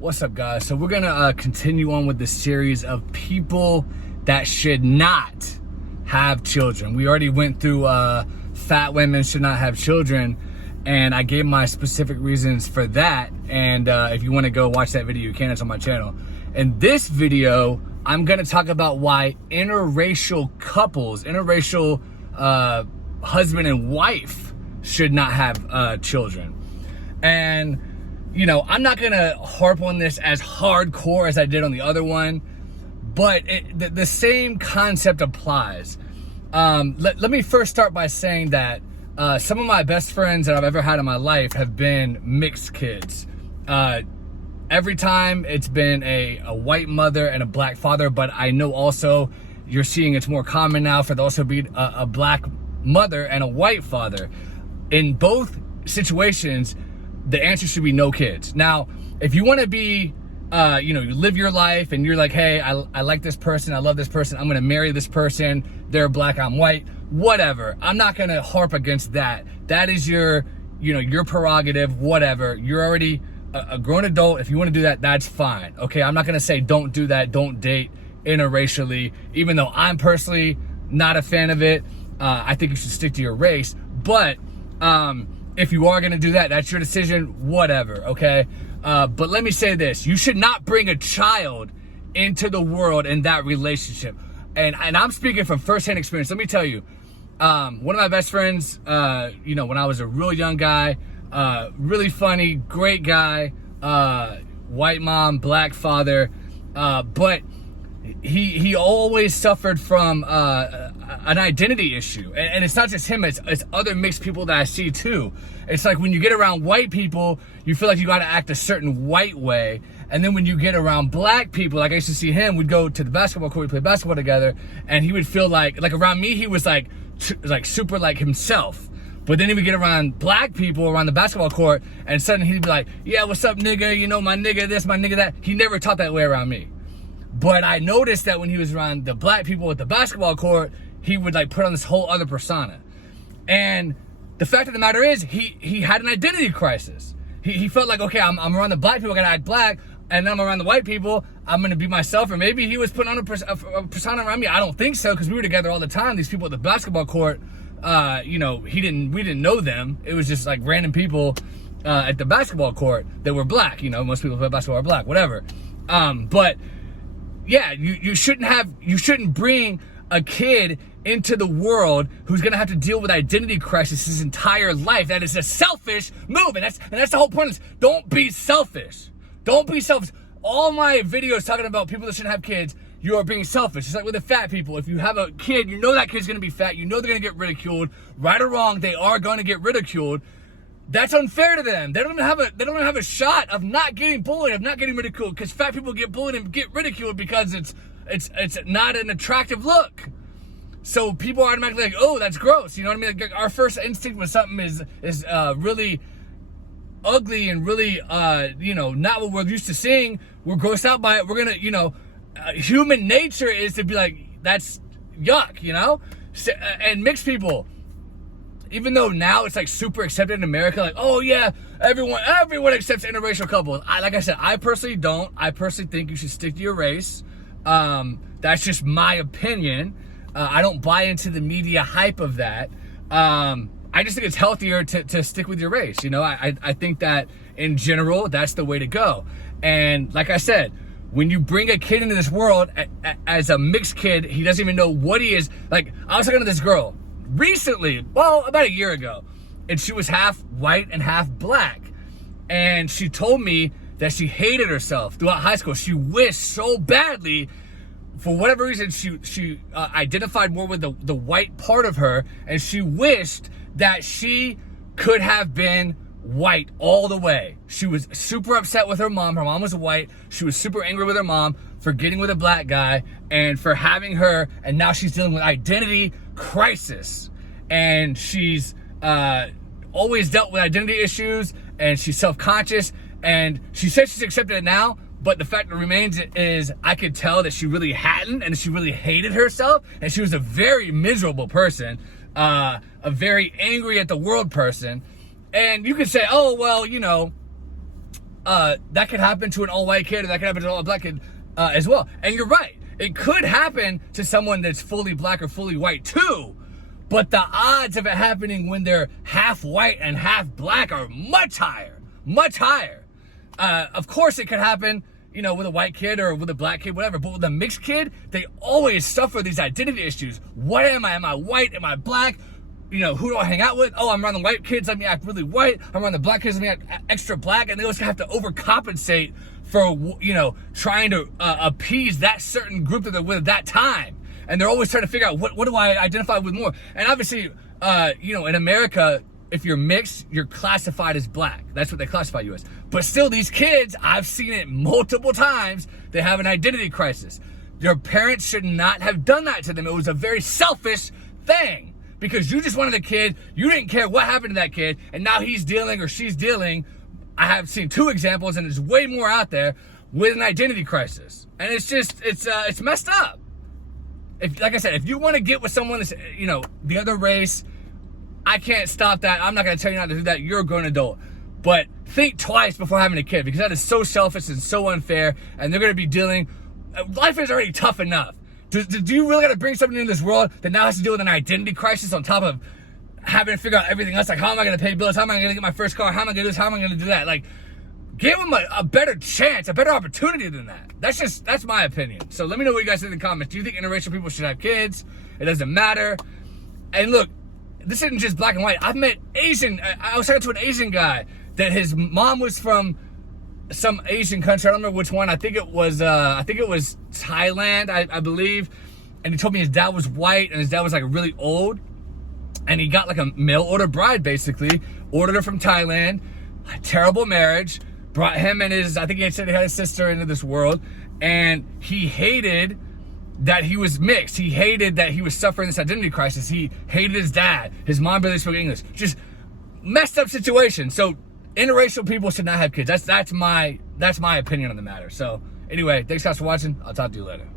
What's up, guys? So we're gonna continue on with the series of people that should not have children. We already went through fat women should not have children, and I gave my specific reasons for that. And if you want to go watch that video, you can. It's on my channel. In this video, I'm gonna talk about why interracial couples, interracial husband and wife, should not have children. And you know, I'm not gonna harp on this as hardcore as I did on the other one, but the same concept applies. Let me first start by saying that some of my best friends that I've ever had in my life have been mixed kids. Every time it's been a white mother and a black father, but I know also you're seeing it's more common now for there also be a black mother and a white father. In both situations, the answer should be no kids. Now, if you want to be, you live your life and you're like, hey, I like this person, I love this person, I'm going to marry this person, they're black, I'm white, whatever. I'm not going to harp against that. That is your prerogative, whatever. You're already a grown adult. If you want to do that, that's fine. Okay, I'm not going to say don't do that, don't date interracially, even though I'm personally not a fan of it. I think you should stick to your race. But, if you are going to do that, that's your decision, whatever, okay? But let me say this. You should not bring a child into the world in that relationship. And I'm speaking from firsthand experience. Let me tell you, one of my best friends, when I was a real young guy, really funny, great guy, white mom, black father, but he always suffered from an identity issue, and it's not just him, it's other mixed people that I see too. It's like when you get around white people, you feel like you got to act a certain white way, and then when you get around black people, like I used to see him, we'd go to the basketball court, we'd play basketball together, and he would feel like around me he was like super like himself. But then he would get around black people around the basketball court, and suddenly he'd be like, yeah, what's up, nigga, my nigga this, my nigga that. He never talked that way around me. But I noticed that when he was around the black people at the basketball court, he would like put on this whole other persona. And the fact of the matter is, he had an identity crisis. He felt like, okay, I'm around the black people, I gotta act black, and then I'm around the white people, I'm gonna be myself. Or maybe he was putting on a persona around me. I don't think so, because we were together all the time. These people at the basketball court, we didn't know them. It was just like random people at the basketball court that were black. Most people who play basketball are black, whatever. But yeah, you shouldn't bring a kid into the world who's gonna have to deal with identity crisis his entire life. That is a selfish move, and that's the whole point. Is don't be selfish. Don't be selfish. All my videos talking about people that shouldn't have kids, you are being selfish. It's like with the fat people. If you have a kid, you know that kid's gonna be fat. You know they're gonna get ridiculed. Right or wrong, they are gonna get ridiculed. That's unfair to them. They don't even have a shot of not getting bullied, of not getting ridiculed, because fat people get bullied and get ridiculed because it's not an attractive look. So people are automatically like, oh, that's gross. You know what I mean? Like our first instinct when something is really ugly and really not what we're used to seeing, we're grossed out by it. We're gonna human nature is to be like, that's yuck, So, and mixed people. Even though now it's like super accepted in America, like, oh yeah, everyone accepts interracial couples. Like I said, I personally don't. I personally think you should stick to your race. That's just my opinion. I don't buy into the media hype of that. I just think it's healthier to stick with your race. I think that in general, that's the way to go. And like I said, when you bring a kid into this world as a mixed kid, he doesn't even know what he is. Like, I was talking to this girl recently, about a year ago, and she was half white and half black, and she told me that she hated herself throughout high school. She wished so badly, for whatever reason, she identified more with the white part of her, and she wished that she could have been white all the way. She was super upset with her mom. Her mom was white. She was super angry with her mom for getting with a black guy and for having her, and now she's dealing with identity crisis. And she's always dealt with identity issues, and she's self-conscious, and she says she's accepted it now, but the fact that remains is I could tell that she really hadn't, and she really hated herself, and she was a very miserable person, a very angry at the world person. And you could say, oh, well, that could happen to an all-white kid, or that could happen to an all-black kid as well. And you're right. It could happen to someone that's fully black or fully white too, but the odds of it happening when they're half white and half black are much higher, much higher. Of course, it could happen, you know, with a white kid or with a black kid, whatever. But with a mixed kid, they always suffer these identity issues. What am I? Am I white? Am I black? You know, who do I hang out with? Oh, I'm around the white kids, let me act really white. I'm around the black kids, let me act extra black. And they always have to overcompensate for, you know, trying to appease that certain group that they're with at that time. And they're always trying to figure out, what do I identify with more? And obviously, you know, in America, if you're mixed, you're classified as black. That's what they classify you as. But still, these kids, I've seen it multiple times, they have an identity crisis. Their parents should not have done that to them. It was a very selfish thing. Because you just wanted a kid, you didn't care what happened to that kid, and now he's dealing or she's dealing, I have seen 2 examples, and there's way more out there, with an identity crisis. And it's just, it's messed up. If, like I said, if you want to get with someone that's, you know, the other race, I can't stop that. I'm not going to tell you not to do that. You're a grown adult. But think twice before having a kid, because that is so selfish and so unfair, and they're going to be dealing, life is already tough enough. Do you really got to bring something into this world that now has to deal with an identity crisis on top of having to figure out everything else? Like, how am I going to pay bills? How am I going to get my first car? How am I going to do this? How am I going to do that? Like, give them a better chance, a better opportunity than that. That's my opinion. So let me know what you guys think in the comments. Do you think interracial people should have kids? It doesn't matter. And look, this isn't just black and white. I've met Asian, I was talking to an Asian guy that his mom was from some Asian country. I don't remember which one. I think it was Thailand, I believe. And he told me his dad was white and his dad was like really old. And he got like a mail order bride, basically. Ordered her from Thailand. A terrible marriage. Brought him and his, I think he said he had a sister into this world. And he hated that he was mixed. He hated that he was suffering this identity crisis. He hated his dad. His mom barely spoke English. Just messed up situation. So interracial people should not have kids. That's my opinion on the matter. So anyway, thanks guys for watching. I'll talk to you later.